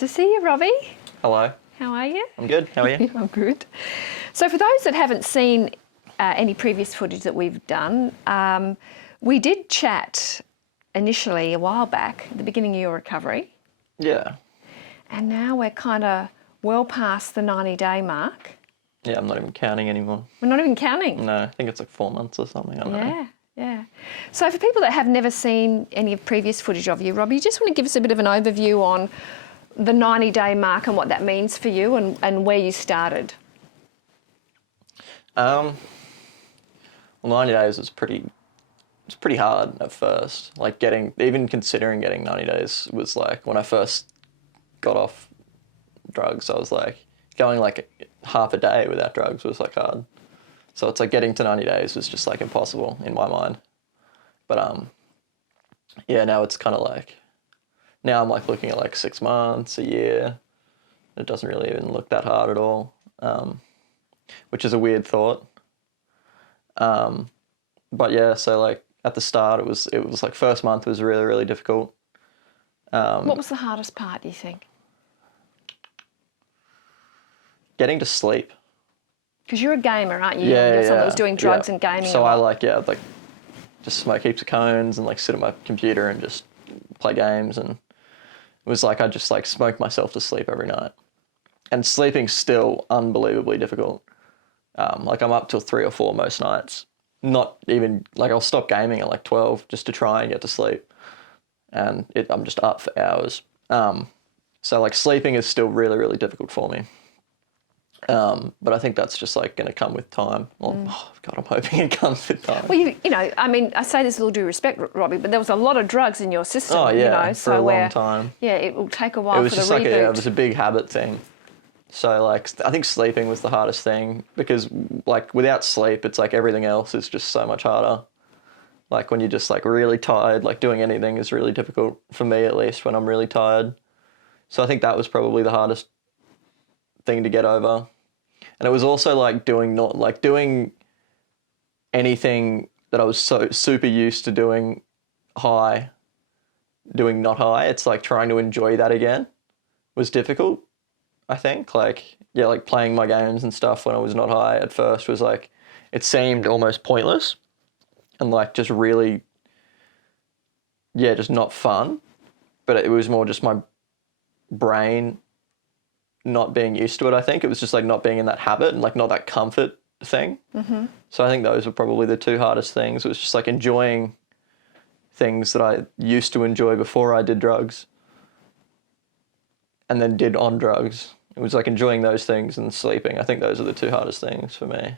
to see you, Robbie. Hello. How are you? I'm good. How are you? I'm good. So for those that haven't seen any previous footage that we've done, we did chat initially a while back, at the beginning of your recovery. Yeah. And now we're kind of well past the 90-day mark. Yeah, I'm not even counting anymore. We're not even counting? No, I think it's like 4 months or something. I don't know. Yeah. So for people that have never seen any of previous footage of you, Robbie, you just want to give us a bit of an overview on the 90-day mark and what that means for you and where you started. Well, 90 days was pretty hard at first. Like even considering getting 90 days was like, when I first got off drugs, I was like, going like half a day without drugs was like hard. So it's like getting to 90 days was just like impossible in my mind. But yeah, now it's kind of like, now I'm like looking at like 6 months, a year. It doesn't really even look that hard at all, which is a weird thought. But yeah, so like at the start, it was like first month was really, really difficult. What was the hardest part, do you think? Getting to sleep. Because you're a gamer, aren't you? Yeah, You're someone that was doing drugs and gaming. So I like just smoke heaps of cones and like sit at my computer and just play games, and it was like I just like smoked myself to sleep every night. And sleeping's still unbelievably difficult. Like I'm up till 3 or 4 most nights. Not even like I'll stop gaming at like 12 just to try and get to sleep, and I'm just up for hours. So like sleeping is still really, really difficult for me. But I think that's just like going to come with time. Well, God, I'm hoping it comes with time. Well, you know, I mean, I say this with all due respect, Robbie, but there was a lot of drugs in your system. Oh yeah, you know, for a long time. Yeah, it will take a while it was for just the like reboot. it was a big habit thing. So like I think sleeping was the hardest thing, because like without sleep, it's like everything else is just so much harder. Like when you're just like really tired, like doing anything is really difficult for me, at least when I'm really tired. So I think that was probably the hardest thing to get over. And it was also like doing anything that I was so super used to doing not high. It's like trying to enjoy that again was difficult, I think. Like, yeah, like playing my games and stuff when I was not high at first was like, it seemed almost pointless and like just really, yeah, just not fun. But it was more just my brain not being used to it, I think. It was just like not being in that habit and like not that comfort thing. Mm-hmm. So I think those were probably the 2 hardest things. It was just like enjoying things that I used to enjoy before I did drugs and then did on drugs. It was like enjoying those things and sleeping. I think those are the 2 hardest things for me.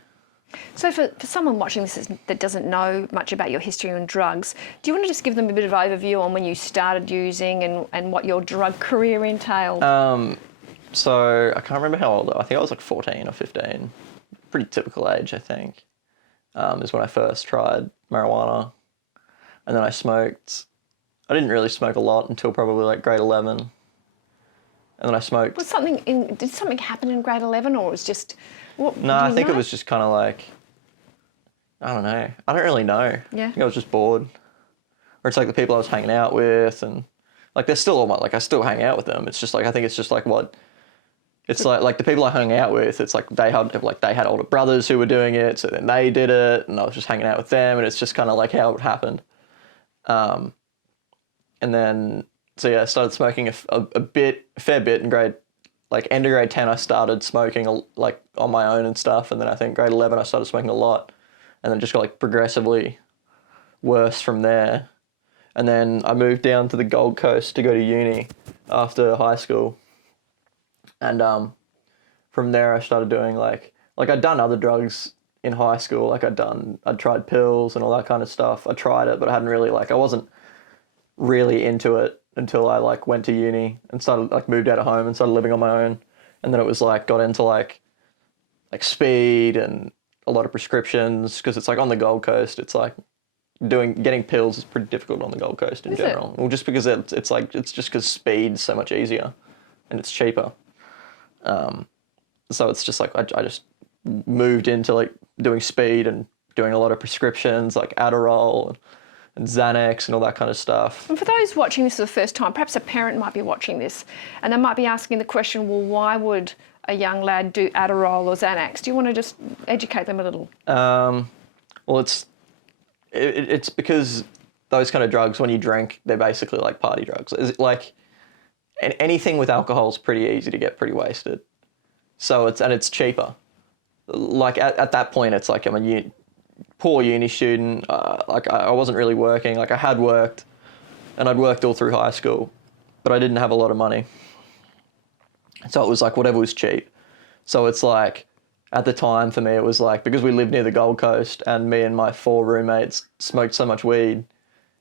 So for someone watching this that doesn't know much about your history on drugs, do you want to just give them a bit of overview on when you started using and what your drug career entailed? So I can't remember how old. I think I was like 14 or 15. Pretty typical age, I think, is when I first tried marijuana. And then I smoked. I didn't really smoke a lot until probably like grade 11. And then I smoked. Did something happen in grade 11, or it was just... No, I think it was just kind of like, I don't know. I don't really know. Yeah. I think I was just bored. Or it's like the people I was hanging out with, and like they're still all my, like I still hang out with them. It's just like, I think it's just like what... It's like the people I hung out with, it's like they had older brothers who were doing it, so then they did it, and I was just hanging out with them, and it's just kind of like how it happened. And then, so yeah, I started smoking a fair bit in end of grade 10, I started smoking like on my own and stuff, and then I think grade 11 I started smoking a lot, and then just got like progressively worse from there. And then I moved down to the Gold Coast to go to uni after high school. And from there I started doing like I'd done other drugs in high school. Like I'd tried pills and all that kind of stuff. I tried it, but I hadn't really I wasn't really into it until I like went to uni and started like moved out of home and started living on my own. And then it was like got into like speed and a lot of prescriptions, because it's like on the Gold Coast, it's like getting pills is pretty difficult on the Gold Coast in general. Well, just because it's just because speed's so much easier and it's cheaper. So it's just like I just moved into like doing speed and doing a lot of prescriptions like Adderall and Xanax and all that kind of stuff. And for those watching this for the first time, perhaps a parent might be watching this and they might be asking the question, well, why would a young lad do Adderall or Xanax? Do you want to just educate them a little? Well, it's because those kind of drugs, when you drink, they're basically like party drugs. Like anything with alcohol is pretty easy to get pretty wasted. So it's cheaper. Like at that point, it's like I'm a poor uni student. Like I wasn't really working. Like I had worked, and I'd worked all through high school, but I didn't have a lot of money. So it was like whatever was cheap. So it's like at the time for me, it was like because we lived near the Gold Coast, and me and my 4 roommates smoked so much weed.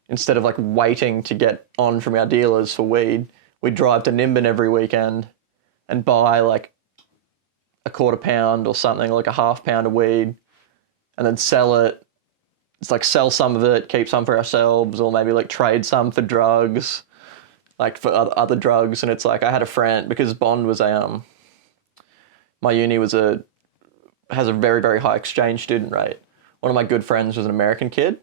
Instead of like waiting to get on from our dealers for weed, we'd drive to Nimbin every weekend and buy like a quarter pound or something, like a half pound of weed, and then sell it. It's like sell some of it, keep some for ourselves, or maybe like trade some for drugs, like for other drugs. And it's like I had a friend, because Bond was my uni has a very, very high exchange student rate. One of my good friends was an American kid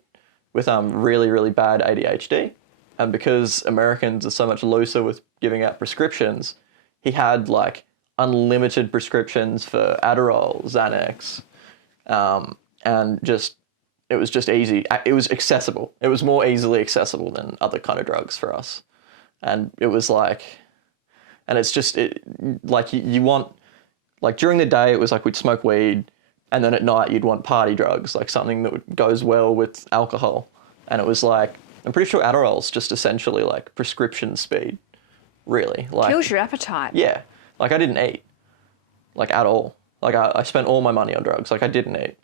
with really, really bad ADHD. And because Americans are so much looser with giving out prescriptions, he had like unlimited prescriptions for Adderall, Xanax, and it was just easy. It was accessible. It was more easily accessible than other kind of drugs for us. And it was like, and it's just, like you want, like during the day, it was like we'd smoke weed, and then at night you'd want party drugs, like something that goes well with alcohol. And it was like, I'm pretty sure Adderall's just essentially like prescription speed, really. Like, Kills your appetite. yeah. Like I didn't eat, like at all. Like I spent all my money on drugs. Like I didn't eat.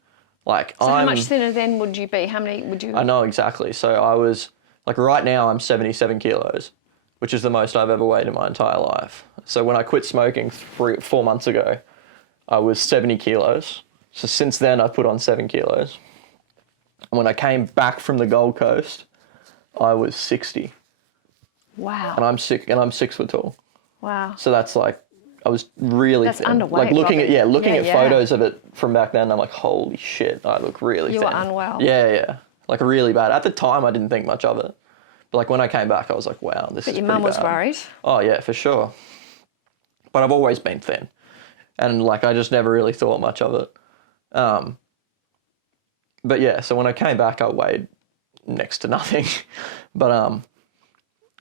Like So how much thinner then would you be? How many would you? I know exactly. So I was, like right now I'm 77 kilos, which is the most I've ever weighed in my entire life. So when I quit smoking 4 months ago, I was 70 kilos. So since then I put on 7 kilos. And when I came back from the Gold Coast, I was 60. Wow. And I'm 6 foot tall. Wow. So that's like, I was really That's thin. underweight, Like looking Robbie. at looking Yeah, at yeah. photos of it from back then, I'm like, holy shit, I look really You thin. were unwell. Yeah. Like really bad. At the time I didn't think much of it. But like when I came back I was like, wow, this is But your pretty mum was bad. worried. Oh yeah, for sure. But I've always been thin. And like I just never really thought much of it. But yeah, so when I came back I weighed next to nothing. But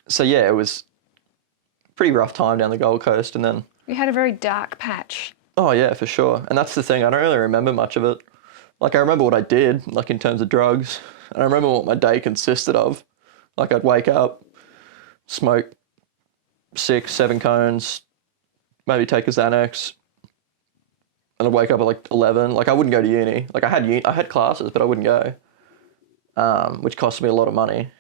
so yeah, it was a pretty rough time down the Gold Coast, and then You had a very dark patch. oh yeah, for sure. And that's the thing, I don't really remember much of it. Like I remember what I did, like in terms of drugs, and I remember what my day consisted of. Like I'd wake up, smoke 6, 7 cones, maybe take a Xanax, and I'd wake up at like 11. Like I wouldn't go to uni. Like I had classes, but I wouldn't go, which cost me a lot of money.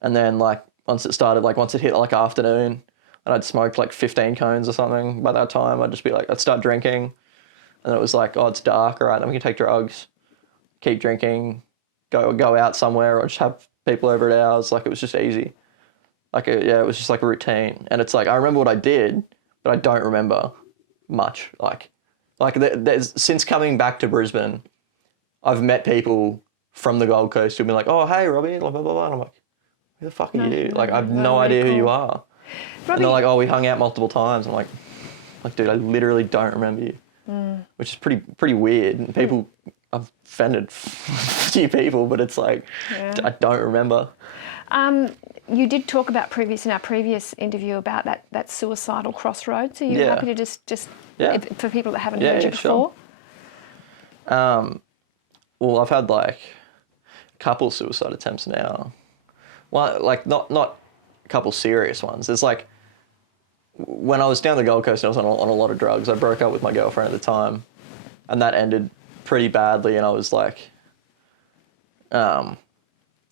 And then like once it hit like afternoon, and I'd smoked like 15 cones or something. By that time, I'd just be like, I'd start drinking, and it was like, oh, it's dark. All right, then we can take drugs, keep drinking, go out somewhere, or just have people over at ours. Like it was just easy. Like it was just like a routine. And it's like I remember what I did, but I don't remember much. Like since coming back to Brisbane, I've met people from the Gold Coast who've been like, oh hey Robbie, blah blah blah, and I'm like, who the fuck are you? Like I have no idea who you are. Robbie, And they're like, oh, we hung out multiple times. I'm like, dude, I literally don't remember you. Which is pretty weird. And people, I've offended a few people, but it's like, Yeah. I don't remember. you did talk about in our previous interview about that suicidal crossroads. Are you Yeah. happy to just Yeah. for people that haven't Yeah, heard you yeah, sure. before? Well, I've had like a couple suicide attempts now. Well, like not a couple serious ones. There's like, when I was down the Gold Coast and I was on a lot of drugs, I broke up with my girlfriend at the time, and that ended pretty badly, and I was like, I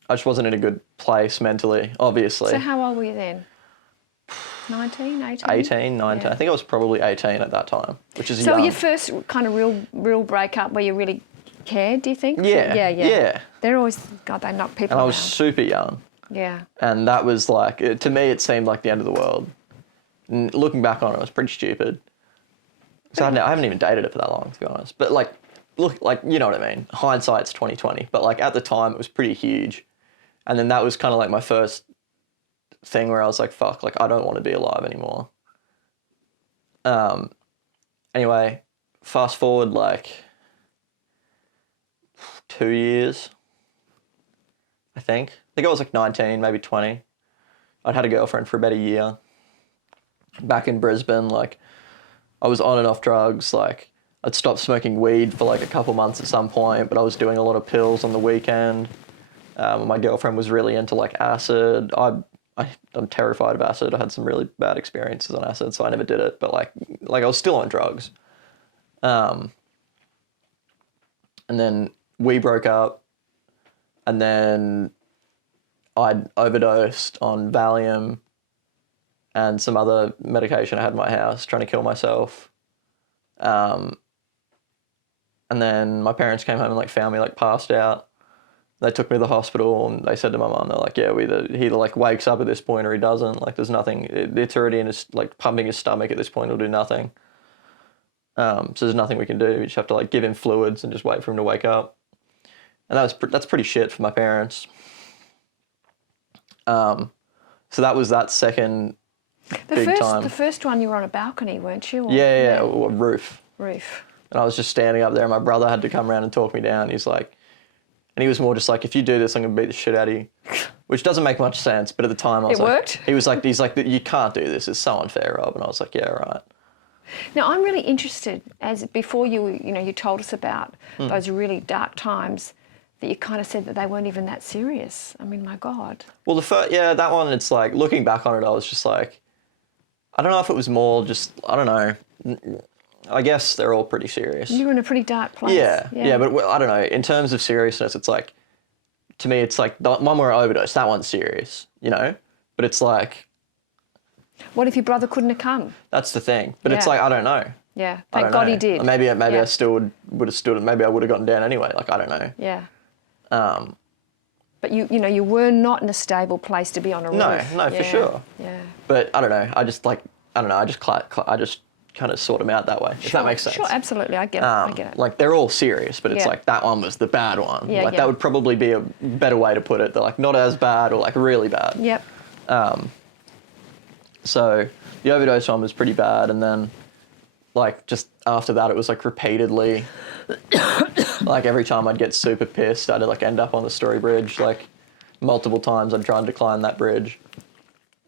just wasn't in a good place mentally, obviously. So how old were you then? 19, 18? 18, 19. Yeah. I think I was probably 18 at that time, which is So young. your first kind of real breakup where you really cared, do you think? Yeah, yeah. They're always, God, they knock people And I around. was super young. Yeah. And that was like, to me, it seemed like the end of the world. And looking back on it, it was pretty stupid. So I haven't even dated it for that long, to be honest. But like, look, like, you know what I mean? Hindsight's 20/20. But like at the time, it was pretty huge. And then that was kind of like my first thing where I was like, fuck, like I don't want to be alive anymore. Anyway, fast forward like 2 years, I think I was like 19, maybe 20. I'd had a girlfriend for about a year. Back in Brisbane, like I was on and off drugs. Like I'd stopped smoking weed for like a couple months at some point, but I was doing a lot of pills on the weekend. My girlfriend was really into like acid. I'm terrified of acid. I had some really bad experiences on acid, so I never did it. But like I was still on drugs. And then we broke up, and then I'd overdosed on Valium and some other medication I had in my house, trying to kill myself. And then my parents came home and like found me like passed out. They took me to the hospital and they said to my mum, they're like, yeah, he either like wakes up at this point or he doesn't. Like there's nothing, it's already in his, like pumping his stomach at this point, will do nothing. So there's nothing we can do. We just have to like give him fluids and just wait for him to wake up. And that's pretty shit for my parents. So that was that second big time. The first one you were on a balcony, weren't you? Or, yeah, a roof. Roof. And I was just standing up there and my brother had to come around and talk me down. He's like, and he was more just like, if you do this, I'm going to beat the shit out of you. Which doesn't make much sense, but at the time I was It like... worked? He's like, you can't do this. It's so unfair, Rob. And I was like, yeah, right. Now, I'm really interested, as before you told us about those really dark times, that you kind of said that they weren't even that serious. I mean, my God. Well, that one, it's like, looking back on it, I was just like, I don't know if it was more just, I don't know. I guess they're all pretty serious. You were in a pretty dark place. Yeah, but I don't know. In terms of seriousness, it's like, to me, it's like the one where I overdosed, that one's serious, you know? But it's like... What if your brother couldn't have come? That's the thing. But it's like, I don't know. Yeah, thank God he did. Maybe I still would have stood it. Maybe I would have gotten down anyway. Like, I don't know. Yeah. But you were not in a stable place to be on a roof. No, for sure. Yeah. But I don't know. I just kind of sort them out that way, if that makes sense. Sure, absolutely. I get it. Like, they're all serious, but it's like that one was the bad one. Yeah, that would probably be a better way to put it. They're like not as bad or like really bad. Yep. So the overdose one was pretty bad, and then like just after that it was like repeatedly like every time I'd get super pissed I'd like end up on the Story Bridge. Like multiple times I'd try and decline that bridge,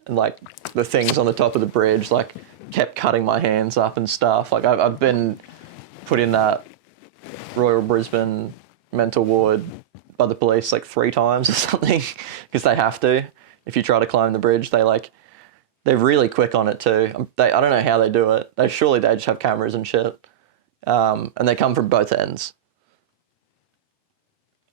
and like the things on the top of the bridge like kept cutting my hands up and stuff. Like I've been put in that Royal Brisbane mental ward by the police like 3 times or something, because they have to. If you try to climb the bridge, they're really quick on it too. I don't know how they do it. They just have cameras and shit. And they come from both ends.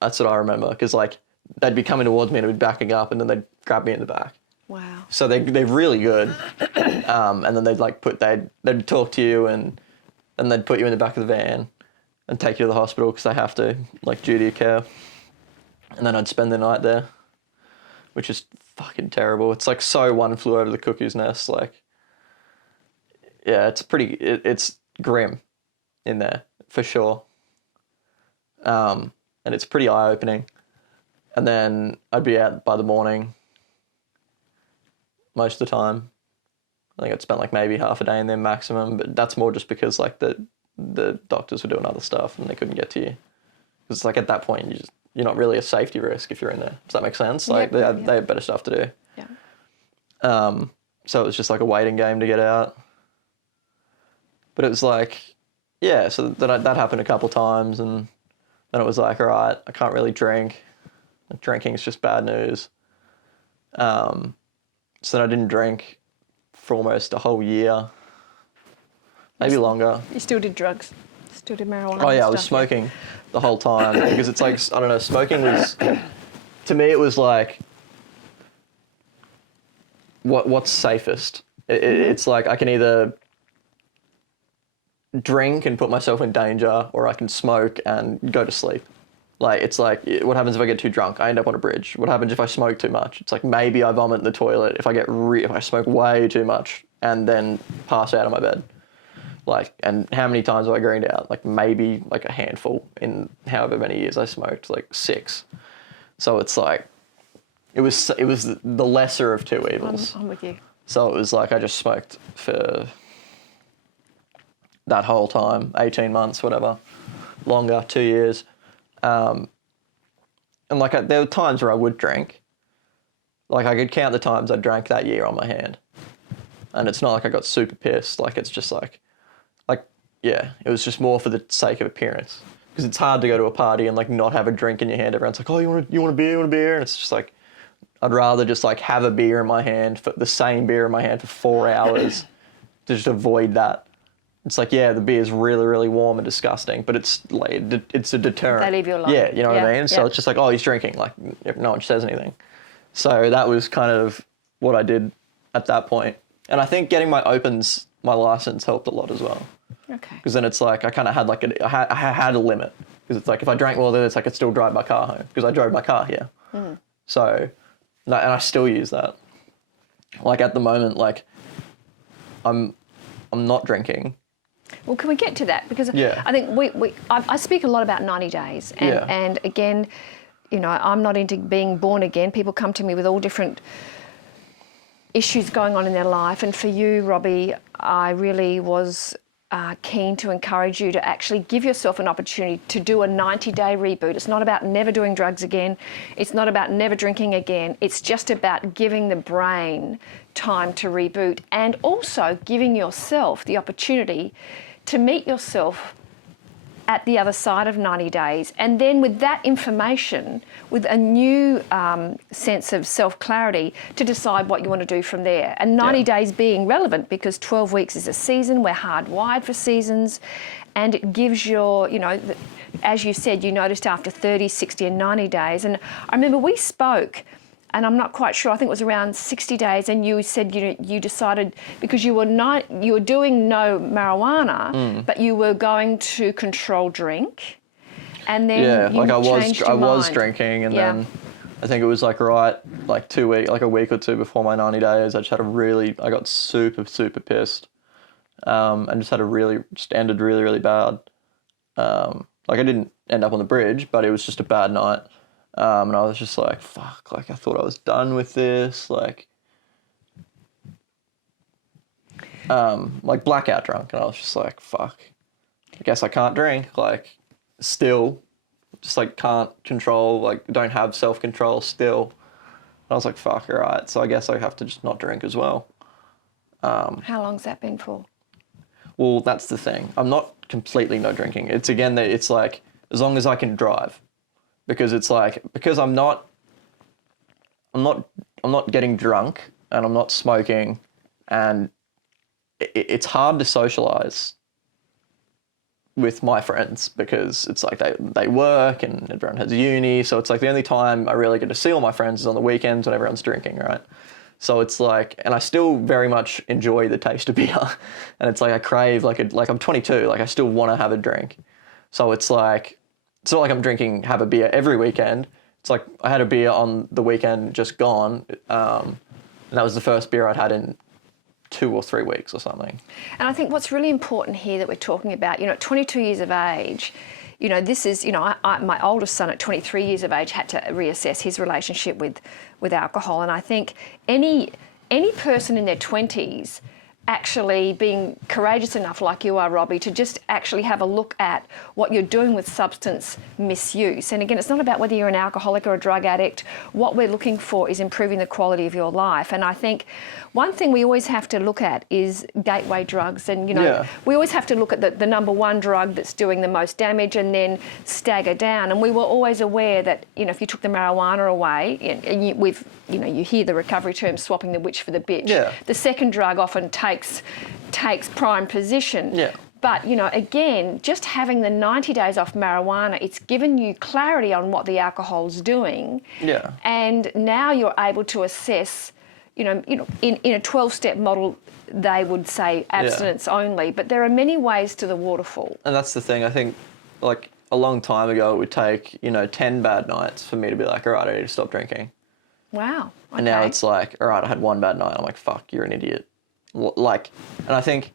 That's what I remember, because like they'd be coming towards me and I'd be backing up, and then they'd grab me in the back. Wow. So they're really good. And then they'd talk to you, and they'd put you in the back of the van and take you to the hospital because they have to, like duty of care. And then I'd spend the night there, which is fucking terrible. It's like so one flew over the cuckoo's nest. Like, yeah, it's grim in there for sure. And it's pretty eye-opening. And then I'd be out by the morning most of the time. I think I'd spend like maybe half a day in there maximum, but that's more just because like the doctors were doing other stuff and they couldn't get to you. Because like at that point you're not really a safety risk if you're in there. Does that make sense? Like they have better stuff to do. Yeah. So it was just like a waiting game to get out. But it was like, yeah, so that happened a couple times, and then it was like, all right, I can't really drink. Drinking is just bad news. So then I didn't drink for almost a whole year, maybe longer. You still did drugs? Still did marijuana? Oh yeah, I was smoking the whole time, because it's like, I don't know, smoking was, to me it was like, what's safest? It's like I can either drink and put myself in danger, or I can smoke and go to sleep. Like, it's like, what happens if I get too drunk? I end up on a bridge. What happens if I smoke too much? It's like, maybe I vomit in the toilet if I smoke way too much and then pass out of my bed. Like, and how many times have I greened out? Like, maybe like a handful in however many years I smoked, like 6. So it's like, it was the lesser of two evils. I'm with you. So it was like I just smoked for that whole time, 18 months, whatever, longer, 2 years. And like there were times where I would drink. Like I could count the times I drank that year on my hand. And it's not like I got super pissed. Like it's just like, yeah, it was just more for the sake of appearance. Because it's hard to go to a party and like not have a drink in your hand. Everyone's like, oh, you want a beer? You want a beer? And it's just like, I'd rather just like have a beer in my hand, for the same beer in my hand for 4 hours to just avoid that. It's like, yeah, the beer's really, really warm and disgusting, but it's like, it's a deterrent. They leave you alone. Yeah, you know what I mean? So Yeah. it's just like, oh, he's drinking. Like no one says anything. So that was kind of what I did at that point. And I think getting my license helped a lot as well. Okay. Because then it's like I kind of had like I had a limit. Because it's like if I drank more than this, I could still drive my car home. Because I drove my car here. So, and I still use that. Like at the moment, like I'm not drinking. Well, can we get to that? Because Yeah. I think I speak a lot about 90 days. And, Yeah. and again, you know, I'm not into being born again. People come to me with all different issues going on in their life. And for you, Robbie, I really was keen to encourage you to actually give yourself an opportunity to do a 90-day reboot. It's not about never doing drugs again. It's not about never drinking again. It's just about giving the brain time to reboot and also giving yourself the opportunity to meet yourself at the other side of 90 days. And then with that information, with a new sense of self-clarity, to decide what you want to do from there. And 90 days being relevant because 12 weeks is a season. We're hardwired for seasons. And it gives your, you know, as you said, you noticed after 30, 60 and 90 days. And I remember we spoke, and I'm not quite sure, I think it was around 60 days, and you said you decided, because you were doing no marijuana, but you were going to control drink, and then you changed your I was mind. drinking, and then I think it was like a week or two before my 90 days, I got super, super pissed, and just ended really, really bad. Like I didn't end up on the bridge, but it was just a bad night. And I was just like, fuck, like I thought I was done with this, like blackout drunk. And I was just like, fuck, I guess I can't drink, like still, just like can't control, like don't have self-control still. And I was like, fuck, all right, so I guess I have to just not drink as well. How long's that been for? Well, that's the thing. I'm not completely no drinking. It's like, as long as I can drive. Because it's like, because I'm not getting drunk and I'm not smoking, and it's hard to socialize with my friends because it's like they work and everyone has uni, so it's like the only time I really get to see all my friends is on the weekends when everyone's drinking, right? So it's like, and I still very much enjoy the taste of beer, and it's like I crave like I'm 22, like I still want to have a drink, so it's like. It's not like I'm have a beer every weekend. It's like I had a beer on the weekend just gone, and that was the first beer I'd had in 2 or 3 weeks or something. And I think what's really important here that we're talking about, you know, at 22 years of age, you know, this is, you know, my oldest son at 23 years of age had to reassess his relationship with alcohol. And I think any person in their 20s actually being courageous enough, like you are, Robbie, to just actually have a look at what you're doing with substance misuse. And again, it's not about whether you're an alcoholic or a drug addict. What we're looking for is improving the quality of your life. And I think one thing we always have to look at is gateway drugs. And, you know, we always have to look at the number one drug that's doing the most damage and then stagger down. And we were always aware that, you know, if you took the marijuana away, and you hear the recovery term swapping the witch for the bitch. Yeah. The second drug often takes prime position. Yeah. But, you know, again, just having the 90 days off marijuana, it's given you clarity on what the alcohol's doing. Yeah. And now you're able to assess, you know, in a 12-step model, they would say abstinence only, but there are many ways to the waterfall. And that's the thing. I think, like, a long time ago, it would take, 10 bad nights for me to be like, all right, I need to stop drinking. Wow. Okay. And now it's like, all right, I had one bad night. I'm like, fuck, you're an idiot. Like, and I think,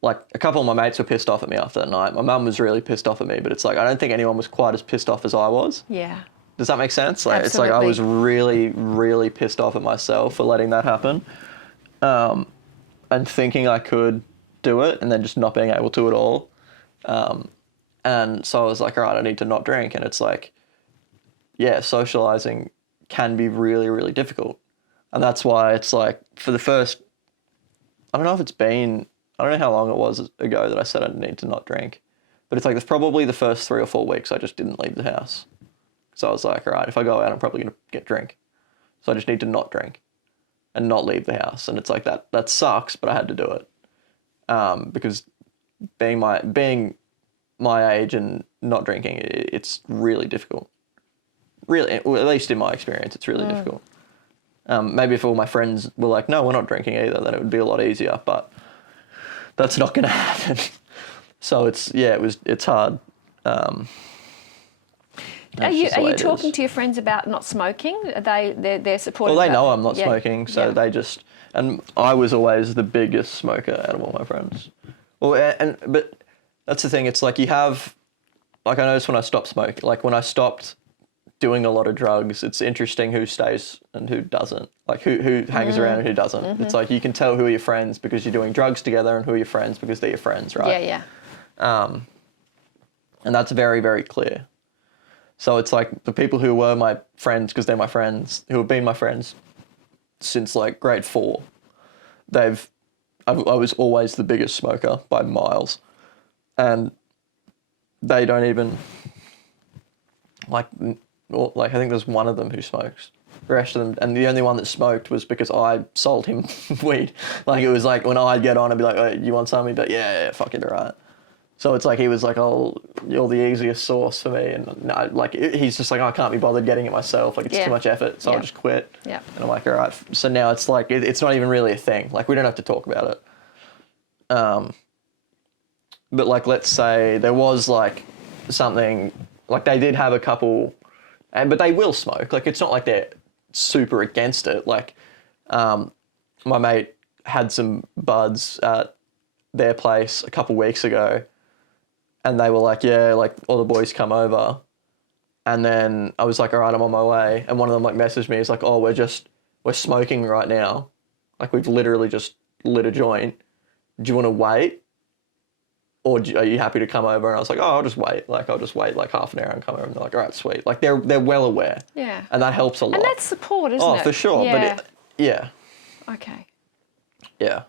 like, a couple of my mates were pissed off at me after that night. My mum was really pissed off at me, but it's like, I don't think anyone was quite as pissed off as I was. Yeah. Does that make sense? Like, it's like I was really, really pissed off at myself for letting that happen, and thinking I could do it, and then just not being able to at all. And so I was like, all right, I need to not drink. And it's like, yeah, socializing can be really, really difficult. And that's why it's like, for the first, I don't know how long it was ago that I said I need to not drink. But it's like, probably the first 3 or 4 weeks, I just didn't leave the house. So I was like, all right, if I go out, I'm probably going to get drink. So I just need to not drink and not leave the house. And it's like, that sucks, but I had to do it. Because being my age and not drinking, it's really difficult. Really, well, at least in my experience, it's really difficult. Maybe if all my friends were like, no, we're not drinking either, then it would be a lot easier, but that's not going to happen. So it's hard. Are you talking to your friends about not smoking? They're supportive? Well, they know I'm not smoking, so they just, and I was always the biggest smoker out of all my friends. Well, but that's the thing, it's like you have, like I noticed when I stopped smoking, like when I stopped doing a lot of drugs, it's interesting who stays and who doesn't. Like who hangs around and who doesn't. Mm-hmm. It's like you can tell who are your friends because you're doing drugs together, and who are your friends because they're your friends, right? Yeah. And that's very, very clear. So it's like the people who were my friends because they're my friends, who have been my friends since like grade 4, I was always the biggest smoker by miles. And they don't even, like I think there's one of them who smokes. The rest of them, and the only one that smoked was because I sold him weed. Like it was like when I'd get on, I'd be like, oh, you want some? He'd be like, yeah, fuck it, all right. So it's like he was like, oh, you're the easiest source for me. And no, like he's just like, I can't be bothered getting it myself. Like it's too much effort, so I'll just quit. Yeah. And I'm like, all right. So now it's like, it's not even really a thing. Like we don't have to talk about it. But like, let's say there was like something, like they did have a couple, but they will smoke. Like it's not like they're super against it. Like my mate had some buds at their place a couple weeks ago, and they were like, yeah, like all the boys come over. And then I was like, all right, I'm on my way. And one of them like messaged me. He's like, oh, we're smoking right now. Like we've literally just lit a joint. Do you want to wait? Or are you happy to come over? And I was like, oh, I'll just wait. Like I'll just wait like half an hour and come over. And they're like, all right, sweet. Like they're well aware. Yeah. And that helps a lot. And that's support, isn't it? Oh, for sure. Yeah. But yeah. Okay. Yeah.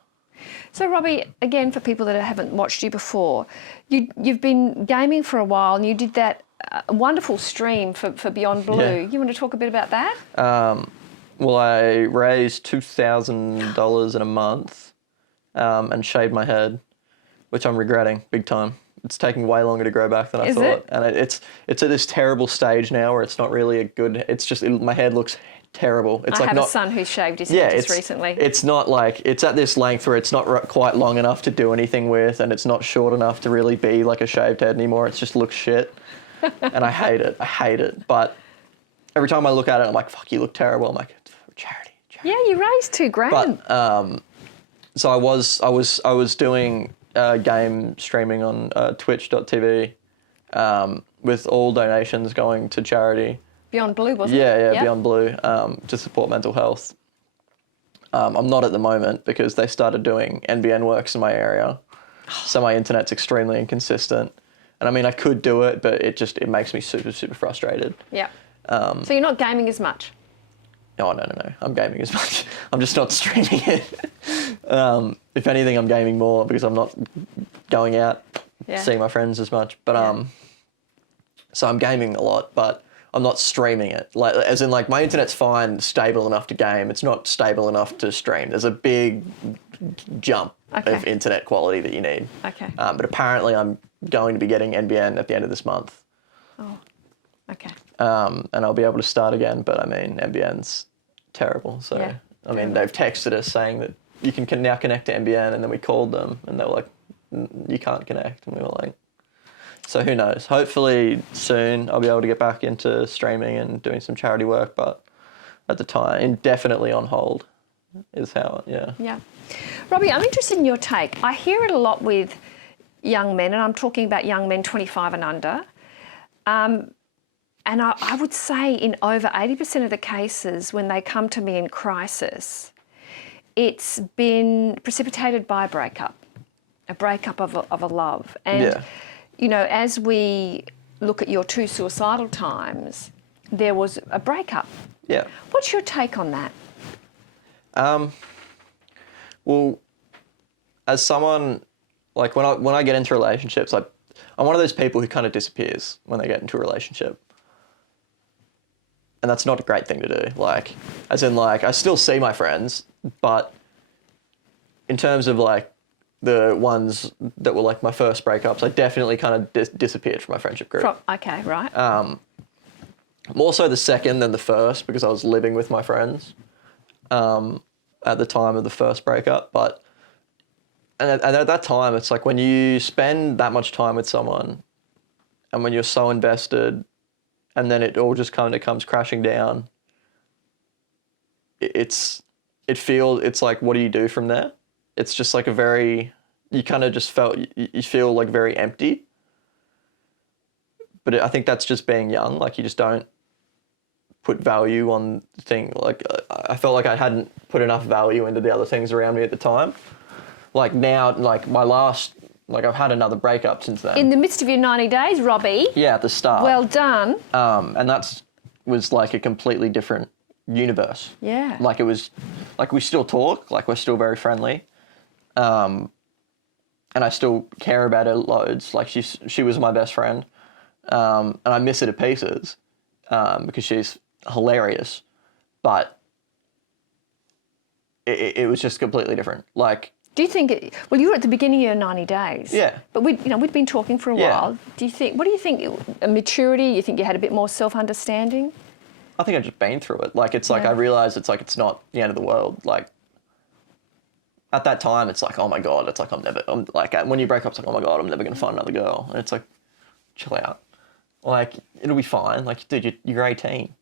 So Robbie, again, for people that haven't watched you before, you've been gaming for a while, and you did that wonderful stream for Beyond Blue. Yeah. You want to talk a bit about that? Well, I raised $2,000 in a month and shaved my head, which I'm regretting big time. It's taking way longer to grow back than I thought. It? And it's at this terrible stage now where it's not really a good, it's just, my head looks terrible. It's I have a son who's shaved his head just recently. It's not like, it's at this length where it's not quite long enough to do anything with, and it's not short enough to really be like a shaved head anymore. It just looks shit. And I hate it. But every time I look at it, I'm like, fuck, you look terrible. I'm like, it's for charity. Yeah, you raised $2,000. But, so I was doing game streaming on twitch.tv with all donations going to charity. Beyond Blue, wasn't it? Yeah, Beyond Blue, to support mental health. I'm not at the moment because they started doing NBN works in my area, so my internet's extremely inconsistent. And I mean, I could do it, but it makes me super, super frustrated. Yeah. So you're not gaming as much? No. I'm gaming as much. I'm just not streaming it. If anything, I'm gaming more because I'm not going out, seeing my friends as much. But so I'm gaming a lot, but I'm not streaming it. Like, as in, like, my internet's fine, stable enough to game. It's not stable enough to stream. There's a big jump of internet quality that you need. Okay. But apparently, I'm going to be getting NBN at the end of this month. Oh. Okay. And I'll be able to start again. But I mean, NBN's terrible. So I mean, they've texted us saying that you can now connect to NBN, and then we called them, and they were like, you can't connect, and we were like. So who knows? Hopefully soon I'll be able to get back into streaming and doing some charity work, but at the time, indefinitely on hold is how, Yeah. Robbie, I'm interested in your take. I hear it a lot with young men, and I'm talking about young men 25 and under. And And I would say in over 80% of the cases when they come to me in crisis, it's been precipitated by a breakup of a love. And, as we look at your 2 suicidal times, there was a breakup. Yeah. What's your take on that? Well, as someone, like when I get into relationships, I'm one of those people who kind of disappears when they get into a relationship. And that's not a great thing to do. Like, as in, like, I still see my friends, but in terms of, like, the ones that were, like, my first breakups, I definitely kind of disappeared from my friendship group. Okay, right. More so the second than the first, because I was living with my friends at the time of the first breakup. But and at that time, it's like when you spend that much time with someone and when you're so invested and then it all just kind of comes crashing down, it's like, what do you do from there? It's just like you kind of just you feel like very empty. But I think that's just being young. Like, you just don't put value on the thing. Like, I felt like I hadn't put enough value into the other things around me at the time. Like, now, like, I've had another breakup since then. In the midst of your 90 days, Robbie. Yeah, at the start. Well done. And was like a completely different universe. Yeah. Like, it was, like, we still talk, like, we're still very friendly. And I still care about her loads. Like, she was my best friend. And I miss her to pieces because she's hilarious. But it was just completely different. Like, do you think well, you were at the beginning of your 90 days. Yeah. But we'd been talking for a while. What do you think, a maturity? You think you had a bit more self-understanding? I think I've just been through it. Like, it's like, I realised it's like, it's not the end of the world. Like, at that time, it's like, oh my God, it's like, when you break up, it's like, oh my God, I'm never going to find another girl. And it's like, chill out. Like, it'll be fine. Like, dude, you're 18.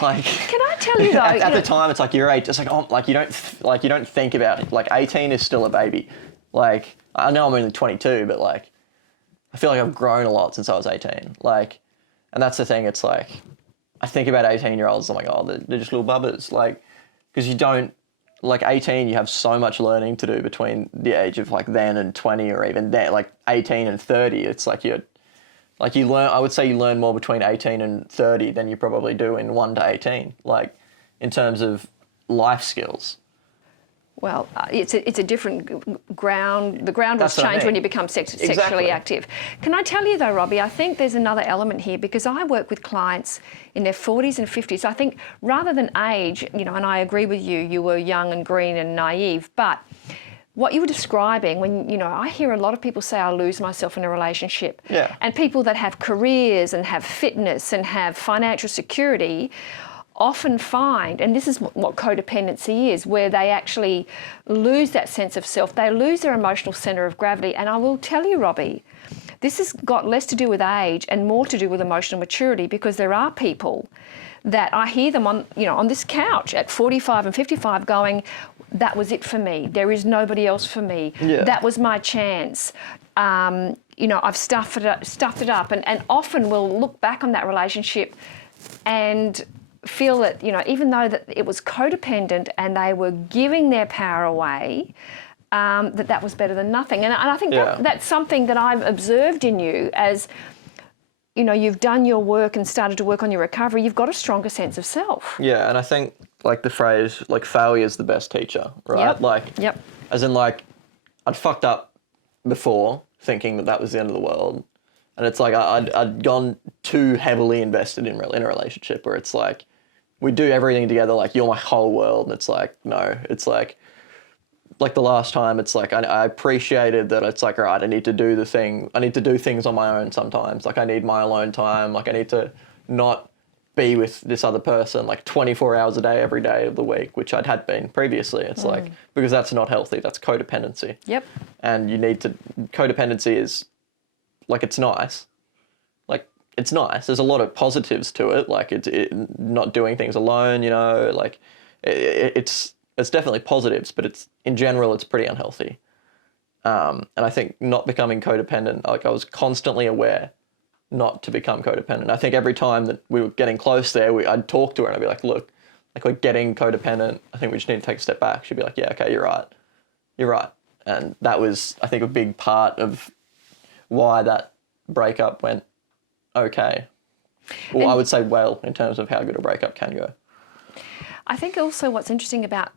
Like, can I tell you though? at the time, it's like, you're 8. It's like, oh, like, you don't think about it. Like, 18 is still a baby. Like, I know I'm only 22, but like, I feel like I've grown a lot since I was 18. Like, and that's the thing. It's like, I think about 18-year-olds. I'm like, oh, they're just little bubbers. Like, because you don't, like, 18, you have so much learning to do between the age of like then and 20, or even then, like 18 and 30. It's like I would say you learn more between 18 and 30 than you probably do in 1 to 18, like, in terms of life skills. Well, it's a different ground. The groundworks change when you become sexually active. Can I tell you though, Robbie, I think there's another element here, because I work with clients in their 40s and 50s. I think rather than age, and I agree with you, you were young and green and naive, but what you were describing, when, I hear a lot of people say, I lose myself in a relationship. Yeah. And people that have careers and have fitness and have financial security often find, and this is what codependency is, where they actually lose that sense of self. They lose their emotional centre of gravity. And I will tell you, Robbie, this has got less to do with age and more to do with emotional maturity, because there are people that I hear them on this couch at 45 and 55 going, that was it for me. There is nobody else for me. Yeah. That was my chance. I've stuffed it up, and often we'll look back on that relationship and feel that, even though that it was codependent and they were giving their power away, that was better than nothing. And I think that's something that I've observed in you as, you've done your work and started to work on your recovery. You've got a stronger sense of self. Yeah, and I think, like, the phrase, like, failure is the best teacher, right? Yep. As in, like, I'd fucked up before thinking that was the end of the world. And it's like I'd gone too heavily invested in a relationship where it's like, we do everything together, like, you're my whole world. And it's like, no, it's like the last time, it's like, I appreciated that it's like, all right, I need to do things on my own sometimes. Like, I need my alone time. Like, I need to not be with this other person like 24 hours a day, every day of the week, which had been previously. It's like, because that's not healthy. That's codependency. Yep. And codependency is, like, it's nice. Like, it's nice. There's a lot of positives to it. Like, it's not doing things alone, like, it's definitely positives, but in general, it's pretty unhealthy. And I think not becoming codependent, like, I was constantly aware not to become codependent. I think every time that we were getting close there, I'd talk to her and I'd be like, look, like we're getting codependent. I think we just need to take a step back. She'd be like, yeah, okay, you're right. You're right. And that was, I think, a big part of why that breakup went okay. Well, I would say well, in terms of how good a breakup can go. I think also what's interesting about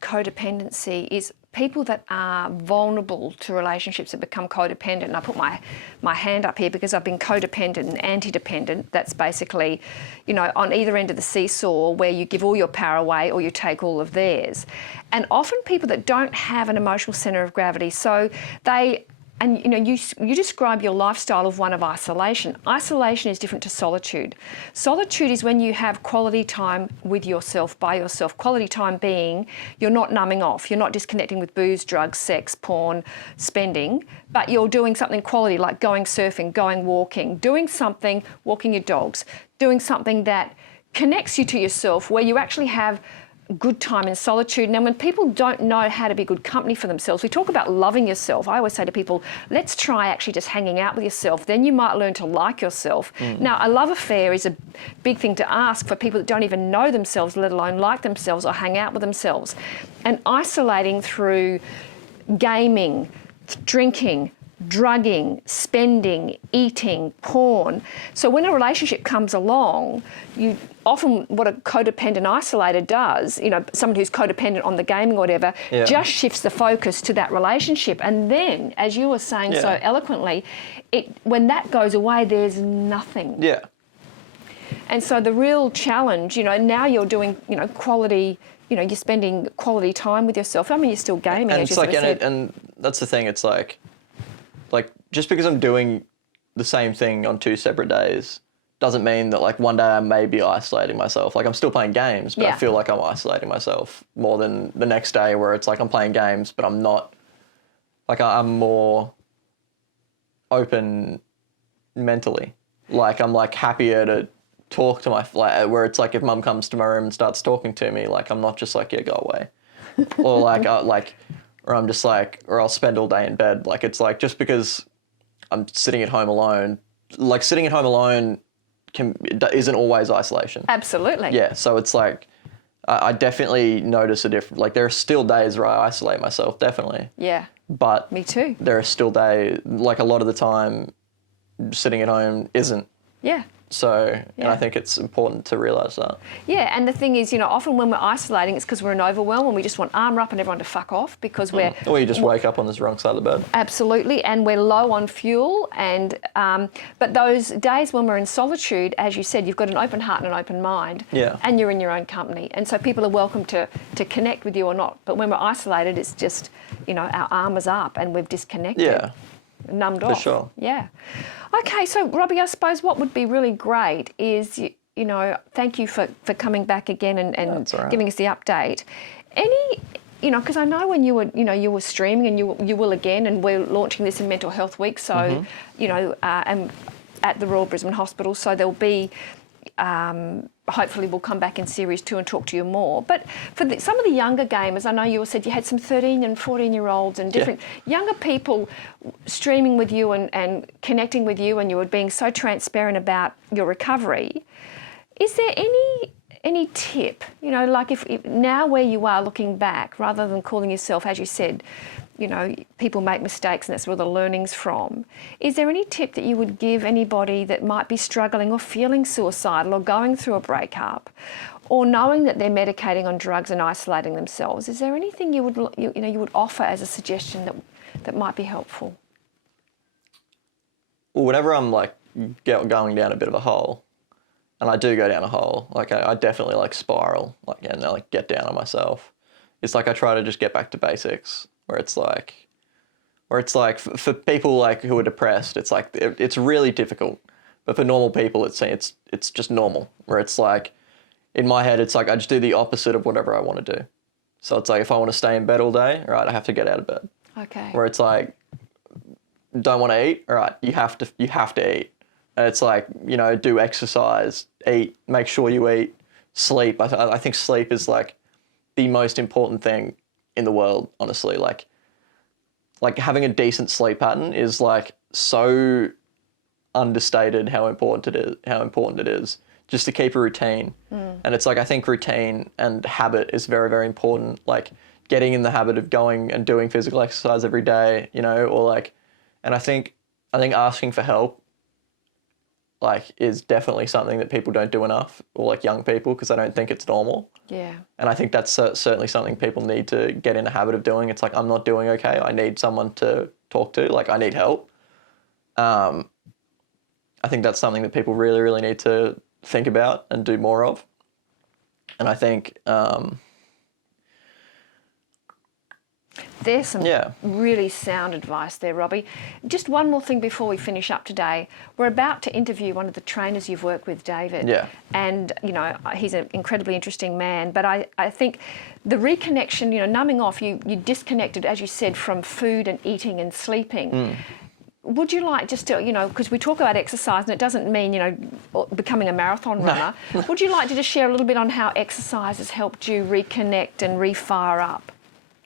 codependency is people that are vulnerable to relationships that become codependent. And I put my hand up here because I've been codependent and anti-dependent. That's basically, you know, on either end of the seesaw where you give all your power away or you take all of theirs. And often people that don't have an emotional centre of gravity, so they... And you know, you describe your lifestyle of one of isolation. Isolation is different to solitude. Solitude is when you have quality time with yourself, by yourself. Quality time being you're not numbing off, you're not disconnecting with booze, drugs, sex, porn, spending, but you're doing something quality like going surfing, going walking, doing something, walking your dogs, doing something that connects you to yourself, where you actually have good time in solitude. Now, when people don't know how to be good company for themselves, we talk about loving yourself. I always say to people, let's try actually just hanging out with yourself. Then you might learn to like yourself. Now, a love affair is a big thing to ask for people that don't even know themselves, let alone like themselves or hang out with themselves. And isolating through gaming, drinking, drugging, spending, eating, porn. So when a relationship comes along, you often, what a codependent isolator does, you know, someone who's codependent on the gaming or whatever, just shifts the focus to that relationship. And then, as you were saying so eloquently, when that goes away, there's nothing. Yeah. And so the real challenge, you know, now you're doing, you know, quality, you know, you're spending quality time with yourself. I mean, you're still gaming, And as it's you like, said. and that's the thing, it's like just because I'm doing the same thing on 2 separate days doesn't mean that like one day I may be isolating myself. Like I'm still playing games, but I feel like I'm isolating myself more than the next day where it's like I'm playing games, but I'm not, like I'm more open mentally. Like I'm like happier to talk to my, like, where it's like if mum comes to my room and starts talking to me, like I'm not just like, yeah, go away. Or like, or I'm just like, or I'll spend all day in bed. Like it's like, just because I'm sitting at home alone, like sitting at home alone isn't always isolation. Absolutely. Yeah, so it's like, I definitely notice a difference. Like there are still days where I isolate myself, definitely. Yeah. But me too. There are still days, like a lot of the time, sitting at home isn't. Yeah. So, and I think it's important to realise that. Yeah, and the thing is, you know, often when we're isolating, it's because we're in overwhelm and we just want armour up and everyone to fuck off because we're... Or you just wake up on this wrong side of the bed. Absolutely, and we're low on fuel. And but those days when we're in solitude, as you said, you've got an open heart and an open mind. Yeah. And you're in your own company. And so people are welcome to connect with you or not. But when we're isolated, it's just, you know, our armour's up and we've disconnected. Yeah. Numbed off. For sure. Yeah. Okay, so Robbie, I suppose what would be really great is, you know, thank you for coming back again and giving us the update. Any, you know, because I know when you were streaming and you will again, and we're launching this in Mental Health Week, so, you know, and at the Royal Brisbane Hospital, so there'll be, hopefully we'll come back in Series 2 and talk to you more. But for some of the younger gamers, I know you said you had some 13 and 14-year-olds and different younger people streaming with you and connecting with you, and you were being so transparent about your recovery. Is there any tip, you know, like if now where you are looking back, rather than calling yourself, as you said, you know, people make mistakes and that's where the learning's from. Is there any tip that you would give anybody that might be struggling or feeling suicidal or going through a breakup or knowing that they're medicating on drugs and isolating themselves? Is there anything you would offer as a suggestion that might be helpful? Well, whenever I'm like going down a bit of a hole, and I do go down a hole, like I definitely like spiral, like, and I like get down on myself. It's like I try to just get back to basics. Where it's like for people like who are depressed, it's like it's really difficult. But for normal people, it's just normal. Where it's like, in my head, it's like I just do the opposite of whatever I want to do. So it's like if I want to stay in bed all day, right, I have to get out of bed. Okay. Where it's like, don't want to eat, all right, you have to eat. And it's like, you know, do exercise, eat, make sure you eat, sleep. I think sleep is like the most important thing in the world, honestly. Like having a decent sleep pattern is like so understated how important it is just to keep a routine. And it's like, I think routine and habit is very, very important. Like getting in the habit of going and doing physical exercise every day, you know, or like, and I think asking for help like is definitely something that people don't do enough, or like young people, because I don't think it's normal. Yeah. And I think that's certainly something people need to get in the habit of doing. It's like, I'm not doing okay. I need someone to talk to. Like, I need help. I think that's something that people really, really need to think about and do more of. And I think there's some really sound advice there, Robbie. Just one more thing before we finish up today. We're about to interview one of the trainers you've worked with, David. Yeah. And, you know, he's an incredibly interesting man. But I think the reconnection, you know, numbing off, you disconnected, as you said, from food and eating and sleeping. Would you like just to, you know, because we talk about exercise and it doesn't mean, you know, becoming a marathon runner. Would you like to just share a little bit on how exercise has helped you reconnect and refire up?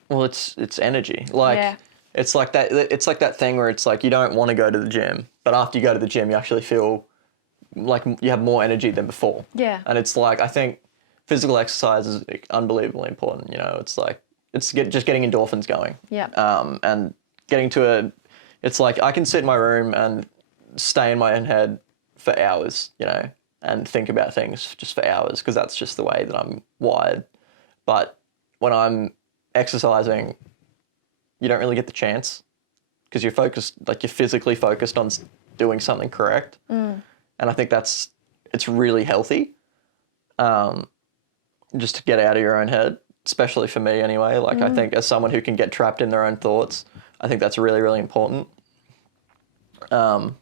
Well, it's energy. Like it's like that thing where it's like you don't want to go to the gym, but after you go to the gym, you actually feel like you have more energy than before. Yeah. And it's like, I think physical exercise is unbelievably important. You know, it's like just getting endorphins going. Yeah. And getting to it's like I can sit in my room and stay in my own head for hours, you know, and think about things just for hours, because that's just the way that I'm wired. But when I'm exercising, you don't really get the chance, because you're focused, like you're physically focused on doing something correct. And I think it's really healthy, just to get out of your own head, especially for me anyway. Like I think as someone who can get trapped in their own thoughts, I think that's really, really important. And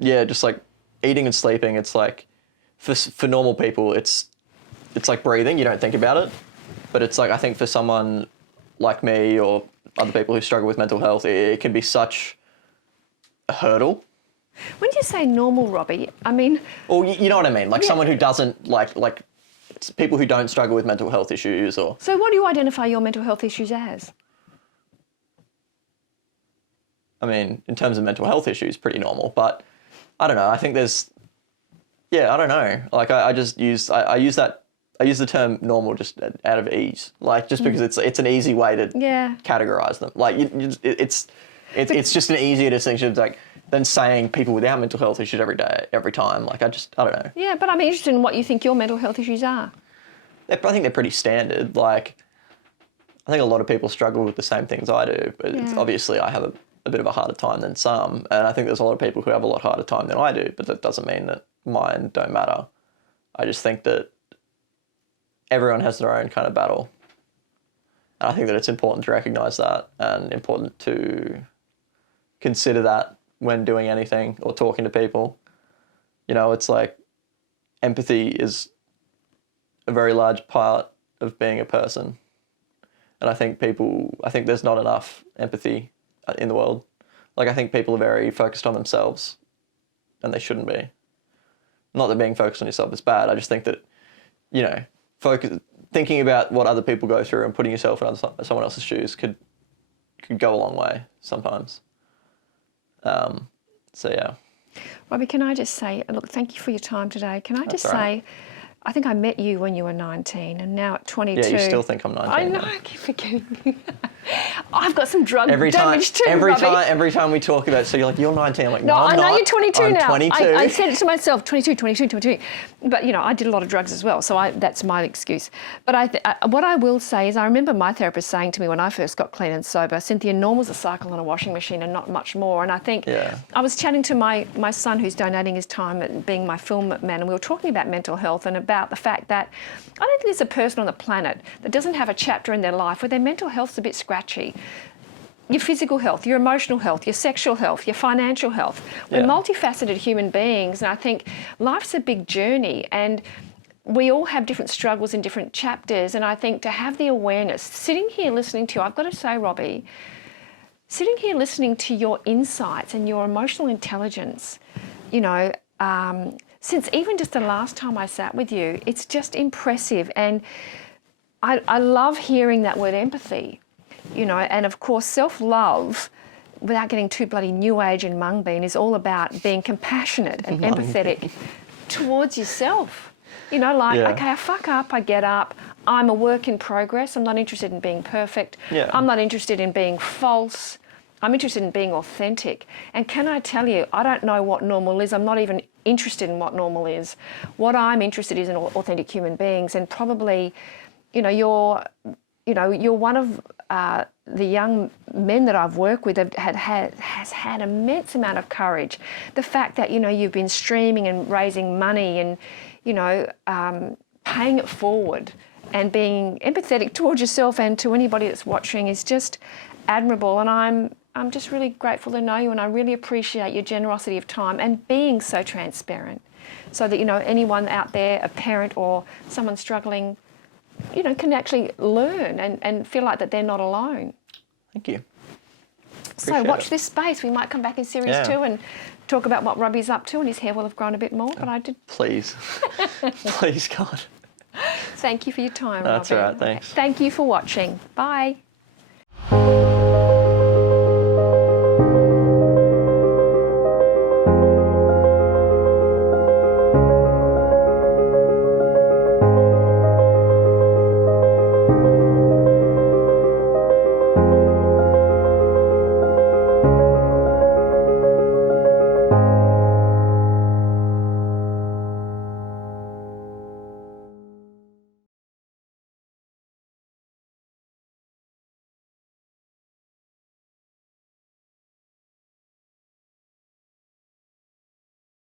just like eating and sleeping, it's like for normal people, it's like breathing. You don't think about it. But it's like, I think for someone like me or other people who struggle with mental health, it can be such a hurdle. When you say normal, Robbie, I mean... Well, you know what I mean? Like someone who doesn't, like it's people who don't struggle with mental health issues or... So what do you identify your mental health issues as? I mean, in terms of mental health issues, pretty normal. But I don't know. I think there's... Yeah, I don't know. Like I use the term normal just out of ease, like just because it's an easy way to categorize them. Like it's just an easier distinction than saying people without mental health issues every time. Like I don't know. Yeah, but I'm interested in what you think your mental health issues are. I think they're pretty standard. Like I think a lot of people struggle with the same things I do, but it's obviously I have a bit of a harder time than some, and I think there's a lot of people who have a lot harder time than I do. But that doesn't mean that mine don't matter. I just think that everyone has their own kind of battle. And I think that it's important to recognise that, and important to consider that when doing anything or talking to people. You know, it's like empathy is a very large part of being a person. And I think there's not enough empathy in the world. Like I think people are very focused on themselves, and they shouldn't be. Not that being focused on yourself is bad. I just think that, you know, thinking about what other people go through and putting yourself in someone else's shoes could go a long way sometimes. So yeah. Robbie, can I just say, look, thank you for your time today. Can I just say, I think I met you when you were 19, and now at 22... Yeah, you still think I'm 19. I know, I keep forgetting. I've got some drug damage too, every time we talk about it, so you're like, you're 19. I'm like, no, I'm not. I know you're 22 I'm now. 22. I said it to myself, 22. But, you know, I did a lot of drugs as well, so that's my excuse. But what I will say is I remember my therapist saying to me when I first got clean and sober, Cynthia, normal's a cycle on a washing machine and not much more. And I think I was chatting to my son who's donating his time at being my film man, and we were talking about mental health and about the fact that I don't think there's a person on the planet that doesn't have a chapter in their life where their mental health's a bit scratchy. Your physical health, your emotional health, your sexual health, your financial health. We're multifaceted human beings, and I think life's a big journey, and we all have different struggles in different chapters, and I think to have the awareness, sitting here listening to you, I've got to say, Robbie, sitting here listening to your insights and your emotional intelligence, you know, since even just the last time I sat with you, it's just impressive. And I love hearing that word empathy, you know, and of course self-love without getting too bloody new age and mung bean, is all about being compassionate and empathetic towards yourself. You know, like, okay, I fuck up, I get up, I'm a work in progress, I'm not interested in being perfect, I'm not interested in being false, I'm interested in being authentic. And can I tell you, I don't know what normal is, I'm not even interested in what normal is. What I'm interested in is authentic human beings, and probably, you know, you're one of the young men that I've worked with has had immense amount of courage. The fact that, you know, you've been streaming and raising money and, you know, paying it forward and being empathetic towards yourself and to anybody that's watching is just admirable. And I'm just really grateful to know you, and I really appreciate your generosity of time and being so transparent, so that, you know, anyone out there, a parent or someone struggling, you know, can actually learn and feel like that they're not alone. Thank you. So watch this space. We might come back in series 2 and talk about what Robbie's up to, and his hair will have grown a bit more, but I did... Please. Please, God. Thank you for your time, That's Robbie. all right, thanks. Thank you for watching. Bye.